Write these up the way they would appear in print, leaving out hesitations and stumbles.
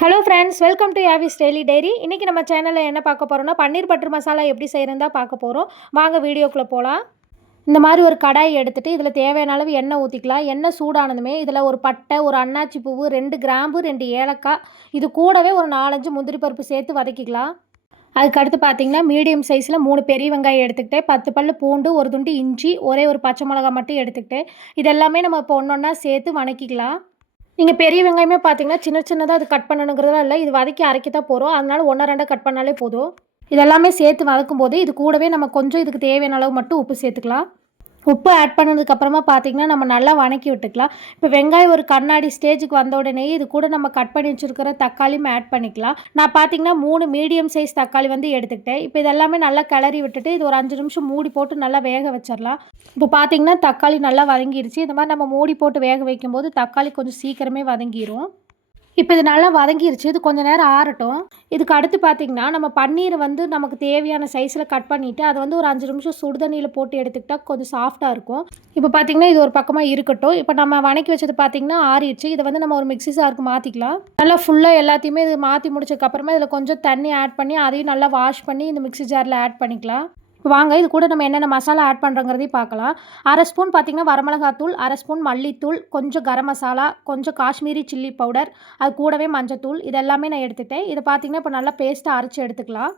Hello friends, welcome to யாவிஸ் daily diary. இன்றைக்கி நம்ம சேனலில் என்ன பார்க்க போகிறோம்னா, பன்னீர் பட்டர் மசாலா எப்படி செய்கிறதா பார்க்க போகிறோம். வாங்க வீடியோக்குள்ளே போகலாம். இந்த மாதிரி ஒரு கடாய் எடுத்துகிட்டு இதில் தேவையான அளவு எண்ணெய் ஊற்றிக்கலாம். எண்ணெய் சூடானதுமே இதில் ஒரு பட்டை, ஒரு அன்னாச்சி பூவு, 2 கிராம்பு, 2 ஏலக்காய், இது கூடவே ஒரு 4-5 முந்திரி பருப்பு சேர்த்து வதக்கிக்கலாம். அதுக்கடுத்து பார்த்திங்கன்னா மீடியம் சைஸில் 3 பெரிய வெங்காயம் எடுத்துக்கிட்டேன், 10 பல் பூண்டு, ஒரு துண்டு இஞ்சி, ஒரே ஒரு பச்சை மிளகா மட்டும் எடுத்துக்கிட்டேன். இதெல்லாமே நம்ம இப்போ ஒன்றா சேர்த்து வதக்கிக்கலாம். நீங்கள் பெரிய வெங்காயமே பார்த்தீங்கன்னா சின்ன சின்னதாக அது கட் பண்ணணுங்கிறதெல்லாம் இல்லை, இது வதக்கி அரைக்க தான் போகிறோம். அதனால 1 2 கட் பண்ணாலே போதும். இதெல்லாமே சேர்த்து வதக்கும் போது இது கூடவே நம்ம கொஞ்சம் இதுக்கு தேவையான அளவு மட்டும் உப்பு சேர்த்துக்கலாம். உப்பு ஆட் பண்ணதுக்கப்புறமா பார்த்திங்கன்னா நம்ம நல்லா வதக்கி விட்டுக்கலாம். இப்போ வெங்காயம் ஒரு கண்ணாடி ஸ்டேஜுக்கு வந்த உடனே இது கூட நம்ம கட் பண்ணி வச்சுருக்கிற தக்காளியும் ஆட் பண்ணிக்கலாம். நான் பார்த்திங்கன்னா 3 மீடியம் சைஸ் தக்காளி வந்து எடுத்துக்கிட்டேன். இப்போ இதெல்லாமே நல்லா கிளறி விட்டுட்டு இது ஒரு 5 நிமிஷம் மூடி போட்டு நல்லா வேக வச்சிடலாம். இப்போ பார்த்திங்கன்னா தக்காளி நல்லா வதங்கிடுச்சு. இந்த மாதிரி நம்ம மூடி போட்டு வேக வைக்கும்போது தக்காளி கொஞ்சம் சீக்கிரமே வதங்கிடும். இப்போ இது நல்லா வதங்கிருச்சு. இது கொஞ்சம் நேரம் ஆறட்டும். இதுக்கு அடுத்து பார்த்திங்கன்னா நம்ம பன்னீர் வந்து நமக்கு தேவையான சைஸில் கட் பண்ணிவிட்டு அதை வந்து ஒரு 5 நிமிஷம் சுடு தண்ணியில் போட்டு எடுத்துக்கிட்டால் கொஞ்சம் சாஃப்டாக இருக்கும். இப்போ பார்த்திங்கன்னா இது ஒரு பக்கமாக இருக்கட்டும். இப்போ நம்ம வதக்கி வச்சது பார்த்திங்கன்னா ஆறிடுச்சு. இதை வந்து நம்ம ஒரு மிக்ஸி ஜாருக்கு மாற்றிக்கலாம். நல்லா ஃபுல்லாக எல்லாத்தையுமே இது மாற்றி முடிச்சதுக்கப்புறமா இதில் கொஞ்சம் தண்ணி ஆட் பண்ணி அதையும் நல்லா வாஷ் பண்ணி இந்த மிக்ஸி ஜாரில் ஆட் பண்ணிக்கலாம். வாங்க இது கூட நம்ம என்னென்ன மசாலா ஆட் பண்ணுறோங்கிறதையும் பார்க்கலாம். 1/2 ஸ்பூன் பார்த்திங்கன்னா வரமிளகாத்தூள், 1/2 ஸ்பூன் மல்லித்தூள், கொஞ்சம் கரம் மசாலா, கொஞ்சம் காஷ்மீரி சில்லி பவுடர், அது கூடவே மஞ்சத்தூள், இது எல்லாமே நான் எடுத்துட்டேன். இதை பார்த்திங்கன்னா இப்போ நல்லா பேஸ்ட்டாக அரைச்சி எடுத்துக்கலாம்.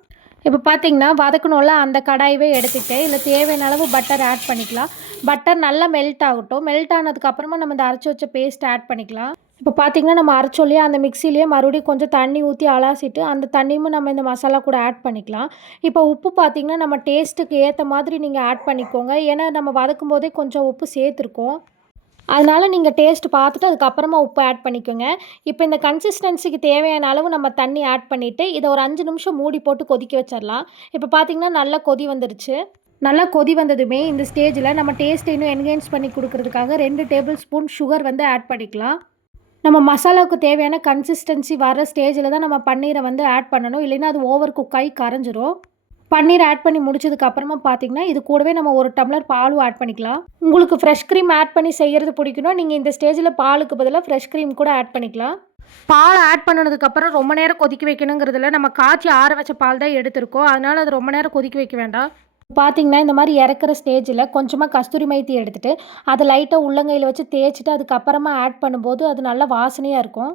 இப்போ பார்த்திங்கன்னா வதக்கணும்ல அந்த கடாயவே எடுத்துக்கிட்டு இதில் தேவையான அளவு பட்டர் ஆட் பண்ணிக்கலாம். பட்டர் நல்லா மெல்ட் ஆகட்டும். மெல்ட் ஆனதுக்கப்புறமா நம்ம இந்த அரைச்சி வச்ச பேஸ்ட் ஆட் பண்ணிக்கலாம். இப்போ பார்த்திங்கன்னா நம்ம அரைச்சோல்லையே அந்த மிக்சிலேயே மறுபடியும் கொஞ்சம் தண்ணி ஊற்றி அலாசிட்டு அந்த தண்ணியும் நம்ம இந்த மசாலா கூட ஆட் பண்ணிக்கலாம். இப்போ உப்பு பார்த்திங்கன்னா நம்ம டேஸ்ட்டுக்கு ஏற்ற மாதிரி நீங்கள் ஆட் பண்ணிக்கோங்க. ஏன்னா நம்ம வதக்கும் போதே கொஞ்சம் உப்பு சேர்த்துருக்கோம். அதனால் நீங்கள் டேஸ்ட் பார்த்துட்டு அதுக்கப்புறமா உப்பு ஆட் பண்ணிக்கோங்க. இப்போ இந்த கன்சிஸ்டன்சிக்கு தேவையான அளவு நம்ம தண்ணி ஆட் பண்ணிவிட்டு இதை ஒரு 5 நிமிஷம் மூடி போட்டு கொதிக்க வச்சிடலாம். இப்போ பார்த்திங்கன்னா நல்லா கொதி வந்துருச்சு. நல்லா கொதி வந்ததுமே இந்த ஸ்டேஜில் நம்ம டேஸ்ட்டை இன்னும் என்ஹான்ஸ் பண்ணி கொடுக்கறதுக்காக 2 டேபிள் ஸ்பூன் சுகர் வந்து ஆட் பண்ணிக்கலாம். நம்ம மசாலாவுக்கு தேவையான கன்சிஸ்டன்சி வர ஸ்டேஜில் தான் நம்ம பன்னீரை வந்து ஆட் பண்ணணும். இல்லைன்னா அது ஓவர் குக் ஆகி கரைஞ்சிரும். பன்னீர் ஆட் பண்ணி முடிச்சதுக்கப்புறமா பார்த்திங்கன்னா இது கூடவே நம்ம 1 டம்ளர் பாலும் ஆட் பண்ணிக்கலாம். உங்களுக்கு ஃப்ரெஷ் க்ரீம் ஆட் பண்ணி செய்கிறது பிடிக்கணும், நீங்கள் இந்த ஸ்டேஜில் பாலுக்கு பதிலாக ஃப்ரெஷ் க்ரீம் கூட ஆட் பண்ணிக்கலாம். பால் ஆட் பண்ணதுக்கப்புறம் ரொம்ப நேரம் கொதிக்க வைக்கணுங்கிறதுல நம்ம காய்ச்சி ஆற வச்ச பால் தான் எடுத்திருக்கோம். அதனால் அது ரொம்ப நேரம் கொதிக்க வைக்க வேண்டாம். பார்த்திங்கன்னா இந்த மாதிரி இறக்குற ஸ்டேஜில் கொஞ்சமாக கஸ்தூரி மைத்தி எடுத்துகிட்டு அதை லைட்டாக உள்ளங்கையில் வச்சு தேய்ச்சிட்டு அதுக்கப்புறமா ஆட் பண்ணும்போது அது நல்லா வாசனையாக இருக்கும்.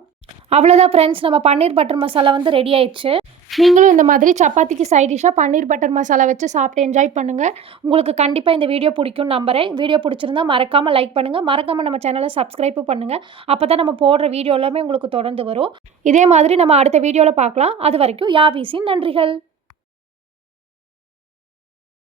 அவ்வளோதான் ஃப்ரெண்ட்ஸ், நம்ம பன்னீர் பட்டர் மசாலா வந்து ரெடி ஆயிடுச்சு. நீங்களும் இந்த மாதிரி சப்பாத்திக்கு சைட் டிஷ்ஷாக பன்னீர் பட்டர் மசாலா வச்சு சாப்பிட்டு என்ஜாய் பண்ணுங்கள். உங்களுக்கு கண்டிப்பாக இந்த வீடியோ பிடிக்கும்னு நம்புகிறேன். வீடியோ பிடிச்சிருந்தா மறக்காமல் லைக் பண்ணுங்கள், மறக்காமல் நம்ம சேனலை சப்ஸ்கிரைப் பண்ணுங்கள். அப்போ தான் நம்ம போடுற வீடியோ எல்லாமே உங்களுக்கு தொடர்ந்து வரும். இதே மாதிரி நம்ம அடுத்த வீடியோவில் பார்க்கலாம். அது வரைக்கும் யாவிஸின் நன்றிகள்.